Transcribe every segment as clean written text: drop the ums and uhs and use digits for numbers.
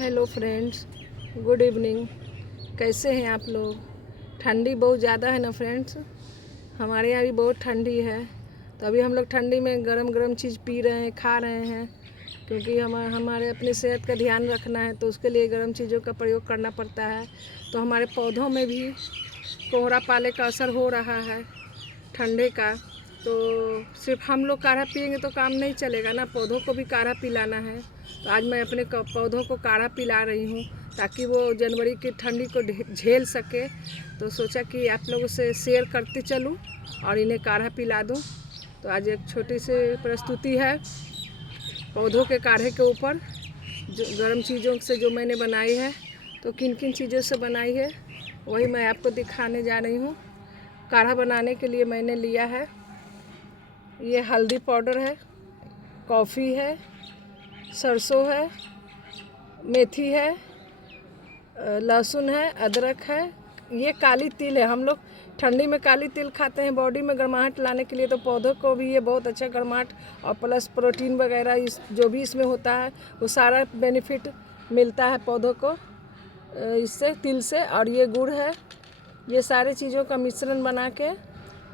Hello friends, good evening. कैसे हैं आप लोग? ठंडी बहुत ज़्यादा है ना फ्रेंड्स। हमारे यहाँ भी बहुत ठंडी है, तो अभी हम लोग ठंडी में गरम गरम चीज़ पी रहे हैं, खा रहे हैं, क्योंकि हमारे अपनी सेहत का ध्यान रखना है, तो उसके लिए गरम चीज़ों का प्रयोग करना पड़ता है। तो हमारे पौधों में भी कोहरा पाले का असर हो रहा है ठंडे का। तो सिर्फ हम लोग काढ़ा पिएंगे तो काम नहीं चलेगा ना, पौधों को भी काढ़ा पिलाना है। तो आज मैं अपने पौधों को काढ़ा पिला रही हूँ ताकि वो जनवरी की ठंडी को झेल सके। तो सोचा कि आप लोगों से शेयर करते चलूँ और इन्हें काढ़ा पिला दूँ। तो आज एक छोटी सी प्रस्तुति है पौधों के काढ़े के ऊपर, जो गर्म चीज़ों से जो मैंने बनाई है। तो किन किन चीज़ों से बनाई है वही मैं आपको दिखाने जा रही हूँ। काढ़ा बनाने के लिए मैंने लिया है, ये हल्दी पाउडर है, कॉफ़ी है, सरसों है, मेथी है, लहसुन है, अदरक है, ये काली तिल है। हम लोग ठंडी में काली तिल खाते हैं बॉडी में गर्माहट लाने के लिए, तो पौधों को भी ये बहुत अच्छा गर्माहट और प्लस प्रोटीन वगैरह इस जो भी इसमें होता है वो सारा बेनिफिट मिलता है पौधों को इससे, तिल से। और ये गुड़ है। ये सारी चीज़ों का मिश्रण बना के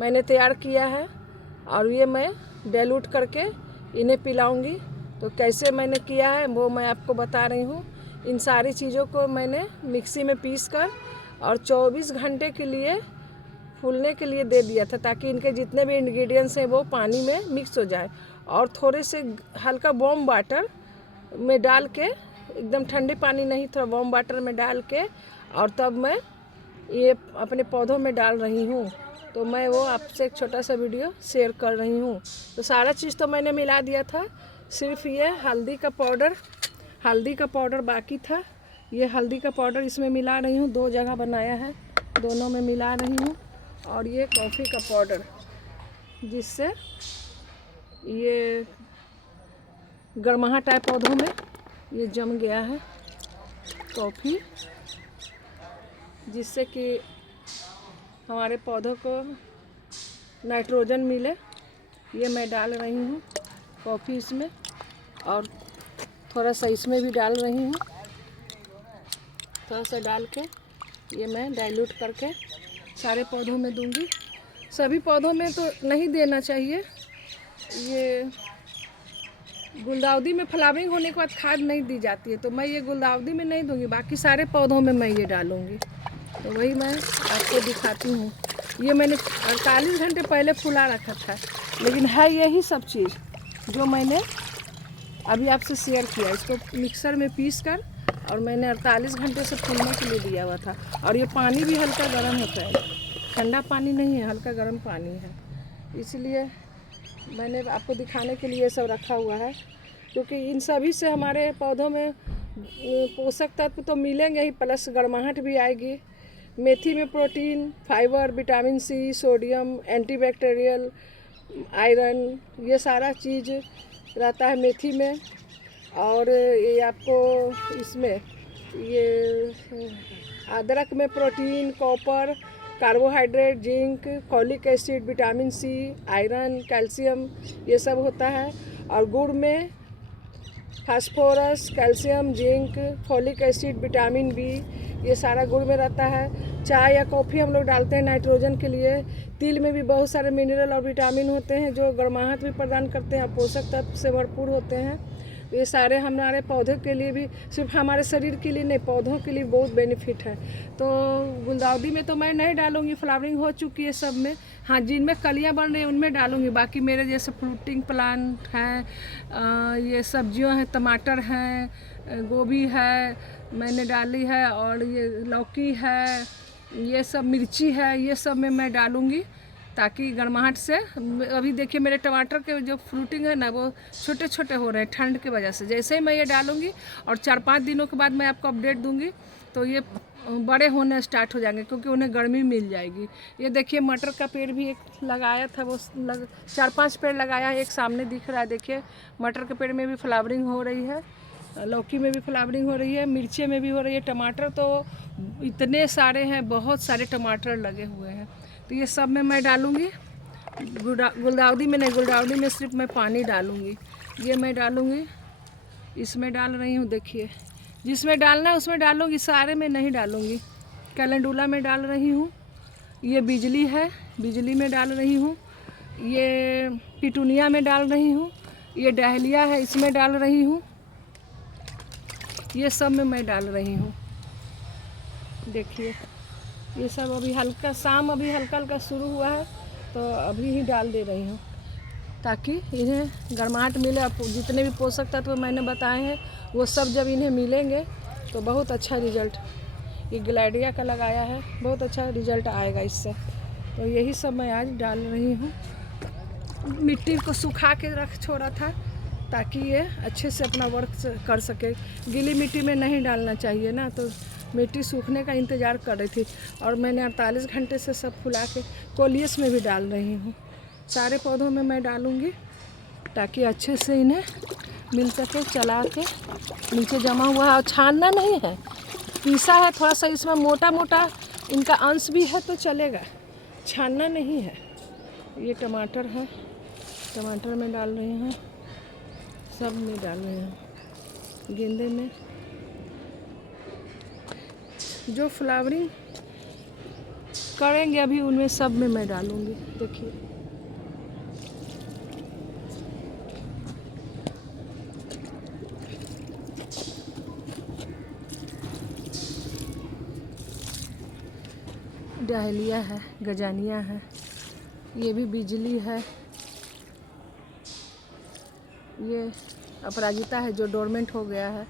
मैंने तैयार किया है और ये मैं डाइल्यूट करके इन्हें पिलाऊंगी। तो कैसे मैंने किया है वो मैं आपको बता रही हूँ। इन सारी चीज़ों को मैंने मिक्सी में पीस कर और 24 घंटे के लिए फूलने के लिए दे दिया था, ताकि इनके जितने भी इंग्रेडिएंट्स हैं वो पानी में मिक्स हो जाए। और थोड़े से हल्का वार्म वाटर में डाल के, एकदम ठंडे पानी नहीं, थोड़ा वार्म वाटर में डाल के, और तब मैं ये अपने पौधों में डाल रही हूँ। तो मैं वो आपसे एक छोटा सा वीडियो शेयर कर रही हूँ। तो सारा चीज़ तो मैंने मिला दिया था, सिर्फ ये हल्दी का पाउडर बाकी था। ये हल्दी का पाउडर इसमें मिला रही हूँ, 2 जगह बनाया है, दोनों में मिला रही हूँ। और ये कॉफ़ी का पाउडर, जिससे ये गर्माहट आए पौधों में, ये जम गया है कॉफ़ी, जिससे कि हमारे पौधों को नाइट्रोजन मिले। ये मैं डाल रही हूँ कॉफ़ी इसमें, और थोड़ा सा इसमें भी डाल रही हूँ। थोड़ा सा डाल के ये मैं डाइल्यूट करके सारे पौधों में दूंगी। सभी पौधों में तो नहीं देना चाहिए, ये गुलदाउदी में फ्लावरिंग होने के बाद खाद नहीं दी जाती है, तो मैं ये गुलदाउदी में नहीं दूंगी, बाकी सारे पौधों में मैं ये डालूंगी। तो वही मैं आपको दिखाती हूँ। ये मैंने 48 घंटे पहले फुला रखा था, लेकिन है यही सब चीज़ जो मैंने अभी आपसे शेयर किया। इसको मिक्सर में पीस कर और मैंने 48 घंटे से फूलने के लिए दिया हुआ था। और ये पानी भी हल्का गर्म होता है, ठंडा पानी नहीं है, हल्का गर्म पानी है। इसलिए मैंने आपको दिखाने के लिए सब रखा हुआ है, क्योंकि इन सभी से हमारे पौधों में पोषक तत्व तो मिलेंगे ही, प्लस गर्माहट भी आएगी। मेथी में protein, fibre, vitamin C, sodium, antibacterial, iron, ये सारा चीज़ रहता है मेथी में। और ये आपको इसमें ये अदरक में protein, copper, carbohydrate, zinc, folic acid, vitamin C, iron, calcium, ये सब होता है। और गुड़ में phosphorus, calcium, zinc, folic acid, vitamin B, ये सारा गुड़ में रहता है। चाय या कॉफ़ी हम लोग डालते हैं नाइट्रोजन के लिए। तिल में भी बहुत सारे मिनरल और विटामिन होते हैं जो गर्माहट भी प्रदान करते हैं, पोषक तत्व से भरपूर होते हैं। ये सारे हमारे पौधों के लिए भी, सिर्फ हमारे शरीर के लिए नहीं, पौधों के लिए बहुत बेनिफिट है। तो गुलदाउदी में तो मैं नहीं डालूंगी, फ्लावरिंग हो चुकी है सब में। हाँ, जिनमें कलियां बन रही हैं उनमें डालूंगी। बाकी मेरे जैसे फ्रूटिंग प्लांट हैं, ये सब्जियों हैं, टमाटर हैं, गोभी है, मैंने डाली है, और ये लौकी है, ये सब मिर्ची है, ये सब में मैं डालूंगी, ताकि गर्माहट से। अभी देखिए मेरे टमाटर के जो फ्रूटिंग है ना, वो छोटे छोटे हो रहे हैं ठंड की वजह से। जैसे ही मैं ये डालूंगी और 4-5 दिनों के बाद मैं आपको अपडेट दूंगी, तो ये बड़े होने स्टार्ट हो जाएंगे, क्योंकि उन्हें गर्मी मिल जाएगी। ये देखिए मटर का पेड़ भी एक लगाया था, वो 4-5 पेड़ लगाया है, एक सामने दिख रहा है। देखिए मटर के पेड़ में भी फ्लावरिंग हो रही है, लौकी में भी फ्लावरिंग हो रही है, मिर्ची में भी हो रही है, टमाटर तो इतने सारे हैं, बहुत सारे टमाटर लगे हुए हैं। तो ये सब में मैं डालूँगी। गुलदाउदी में नहीं, गुलदाउदी में सिर्फ मैं पानी डालूँगी। ये मैं डालूँगी, इसमें डाल रही हूँ। देखिए जिसमें डालना है उसमें डालूँगी, सारे में नहीं डालूँगी। कैलेंडुला में डाल रही हूँ, ये बिजली है, बिजली में डाल रही हूँ, ये पिटूनिया में डाल रही हूँ, ये डहलिया है इसमें डाल रही हूँ, ये सब में मैं डाल रही हूँ। देखिए ये सब अभी हल्का, शाम अभी हल्का हल्का शुरू हुआ है तो अभी ही डाल दे रही हूँ ताकि इन्हें गर्माहट मिले। अब जितने भी पोषक तत्व मैंने बताए हैं वो सब जब इन्हें मिलेंगे तो बहुत अच्छा रिजल्ट, ये ग्लैडिया का लगाया है, बहुत अच्छा रिजल्ट आएगा इससे। तो यही सब मैं आज डाल रही हूँ। मिट्टी को सुखा के रख छोड़ा था ताकि ये अच्छे से अपना वर्क कर सके। गीली मिट्टी में नहीं डालना चाहिए ना, तो मिट्टी सूखने का इंतज़ार कर रही थी और मैंने 48 घंटे से सब फुला के कोलियस में भी डाल रही हूँ। सारे पौधों में मैं डालूँगी ताकि अच्छे से इन्हें मिल सके। चला के नीचे जमा हुआ है और छानना नहीं है, पीसा है थोड़ा सा, इसमें मोटा मोटा इनका अंश भी है तो चलेगा, छानना नहीं है। ये टमाटर है, टमाटर में डाल रहे हैं, सब में डाल रहे हैं, गेंदे में जो फ्लावरिंग करेंगे अभी उनमें सब में मैं डालूँगी। देखिए डहलिया है, गजानिया है, ये भी बिजली है, ये अपराजिता है जो डोरमेंट हो गया है,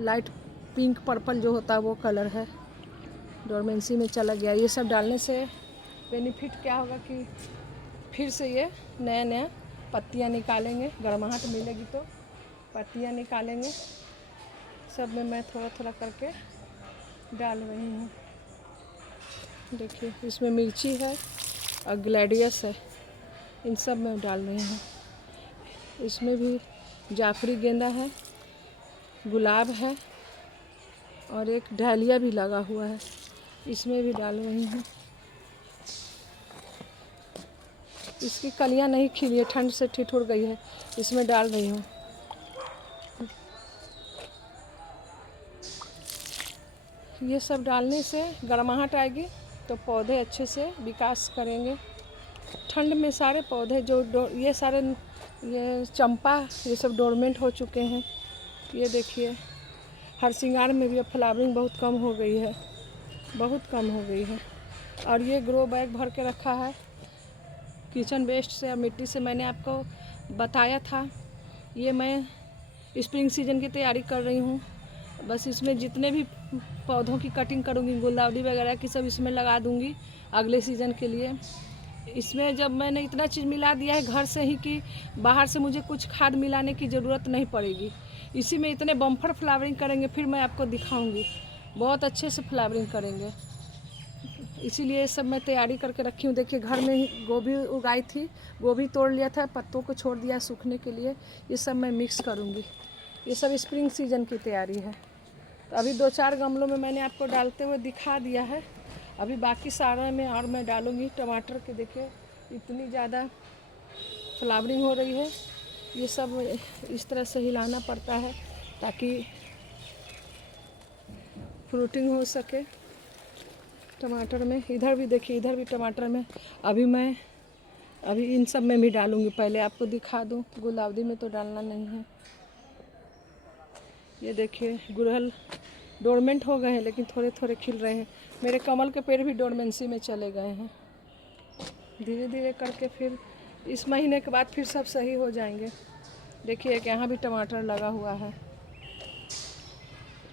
लाइट पिंक पर्पल जो होता है वो कलर है, डोरमेंसी में चला गया। ये सब डालने से बेनिफिट क्या होगा कि फिर से ये नया नया पत्तियां निकालेंगे, गर्माहट मिलेगी तो पत्तियां निकालेंगे। सब में मैं थोड़ा थोड़ा करके डाल रही हूँ। देखिए इसमें मिर्ची है और ग्लैडियस है, इन सब में डाल रही हूँ। इसमें भी जाफरी गेंदा है, गुलाब है और एक डहलिया भी लगा हुआ है, इसमें भी डाल रही हूँ। इसकी कलियाँ नहीं खिली है, ठंड से ठिठुर गई है, इसमें डाल रही हूँ। ये सब डालने से गर्माहट आएगी तो पौधे अच्छे से विकास करेंगे। ठंड में सारे पौधे जो ये सारे, ये चंपा, ये सब डोरमेंट हो चुके हैं। ये देखिए हरसिंगार में भी अब फ्लावरिंग बहुत कम हो गई है, बहुत कम हो गई है। और ये ग्रो बैग भर के रखा है किचन वेस्ट से और मिट्टी से, मैंने आपको बताया था। ये मैं स्प्रिंग सीजन की तैयारी कर रही हूँ, बस इसमें जितने भी पौधों की कटिंग करूँगी, गुलाउडी वगैरह की सब इसमें लगा दूँगी अगले सीज़न के लिए। इसमें जब मैंने इतना चीज़ मिला दिया है घर से ही कि बाहर से मुझे कुछ खाद मिलाने की ज़रूरत नहीं पड़ेगी। इसी में इतने बम्पर फ्लावरिंग करेंगे, फिर मैं आपको दिखाऊंगी, बहुत अच्छे से फ्लावरिंग करेंगे। इसीलिए ये सब मैं तैयारी करके रखी हूँ। देखिए घर में ही गोभी उगाई थी, गोभी तोड़ लिया था, पत्तों को छोड़ दिया सूखने के लिए। ये सब मैं मिक्स करूँगी, ये सब स्प्रिंग सीजन की तैयारी है। तो अभी 2-4 गमलों में मैंने आपको डालते हुए दिखा दिया है, अभी बाकी सारे में और मैं डालूँगी। टमाटर के देखिए इतनी ज़्यादा फ्लावरिंग हो रही है, ये सब इस तरह से हिलाना पड़ता है ताकि फ्रूटिंग हो सके टमाटर में। इधर भी देखिए, इधर भी टमाटर में अभी इन सब में भी डालूँगी। पहले आपको दिखा दूँ, गुलाउदी में तो डालना नहीं है। ये देखिए गुड़हल डोरमेंट हो गए हैं लेकिन थोड़े थोड़े खिल रहे हैं। मेरे कमल के पेड़ भी डोरमेंसी में चले गए हैं। धीरे धीरे करके फिर इस महीने के बाद फिर सब सही हो जाएंगे। देखिए कि यहाँ भी टमाटर लगा हुआ है।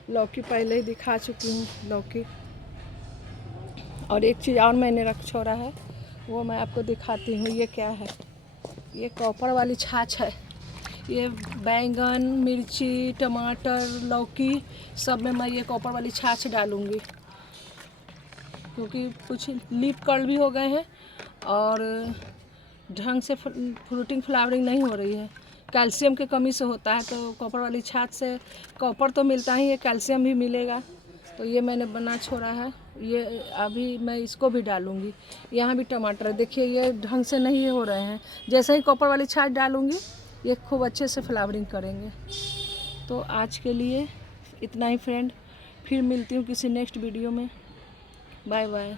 लौकी पहले ही दिखा चुकी हूँ, लौकी। और एक चीज़ और मैंने रख छोड़ा है, वो मैं आपको दिखाती हूँ। ये क्या है, ये कॉपर वाली छाछ है। ये बैंगन, मिर्ची, टमाटर, लौकी सब में मैं ये कॉपर वाली छाछ डालूँगी, क्योंकि कुछ लीफ कर्ल भी हो गए हैं और ढंग से फ्रूटिंग फ्लावरिंग नहीं हो रही है। कैल्शियम की कमी से होता है, तो कॉपर वाली छाछ से कॉपर तो मिलता ही है, कैल्शियम भी मिलेगा। तो ये मैंने बना छोड़ा है, ये अभी मैं इसको भी डालूँगी। यहाँ भी टमाटर देखिए ये ढंग से नहीं हो रहे हैं, जैसे ही कॉपर वाली छाछ डालूँगी ये खूब अच्छे से फ्लावरिंग करेंगे। तो आज के लिए इतना ही फ्रेंड, फिर मिलती हूँ किसी नेक्स्ट वीडियो में। Bye bye.